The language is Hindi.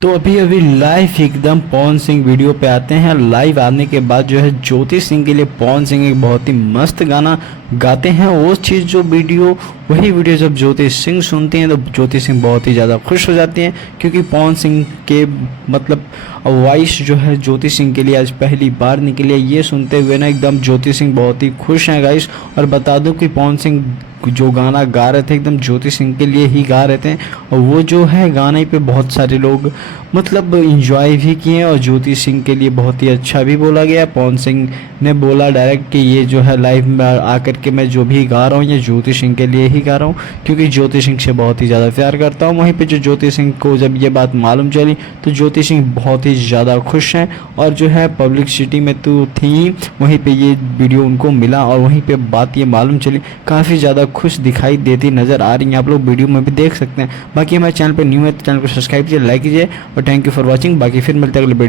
तो अभी अभी लाइव एकदम पवन सिंह वीडियो पे आते हैं। लाइव आने के बाद जो है ज्योति सिंह के लिए पवन सिंह एक बहुत ही मस्त गाना गाते हैं। वो चीज़ जो वीडियो वही वीडियो जब ज्योति सिंह सुनती हैं तो ज्योति सिंह बहुत ही ज़्यादा खुश हो जाती हैं, क्योंकि पवन सिंह के मतलब वॉइस जो है ज्योति सिंह के लिए आज पहली बार निकली है। ये सुनते हुए ना एकदम ज्योति सिंह बहुत ही खुश हैं गाइस। और बता दूं कि पवन सिंह जो गाना गा रहे थे एकदम ज्योति सिंह के लिए ही गा रहे थे, और वो जो है गाने पे बहुत सारे लोग मतलब इंजॉय भी किए और ज्योति सिंह के लिए बहुत ही अच्छा भी बोला गया। पवन सिंह ने बोला डायरेक्ट कि ये जो है लाइव में आकर के मैं जो भी गा रहा हूँ ये ज्योति सिंह के लिए ही गा रहा हूँ, क्योंकि ज्योति सिंह से बहुत ही ज़्यादा प्यार करता हूँ। वहीं पे जो ज्योति सिंह को जब ये बात मालूम चली तो ज्योति सिंह बहुत ही ज़्यादा खुश हैं, और जो है पब्लिसिटी में तो थी, वहीं पे ये वीडियो उनको मिला और वहीं पे बात ये मालूम चली, काफ़ी ज़्यादा खुश दिखाई देती नज़र आ रही हैं। आप लोग वीडियो में भी देख सकते हैं। बाकी हमारे चैनल पर न्यू है तो चैनल को सब्सक्राइब कीजिए, लाइक कीजिए और थैंक यू फॉर वॉचिंग। बाकी फिर मिलते हैं अगले वीडियो।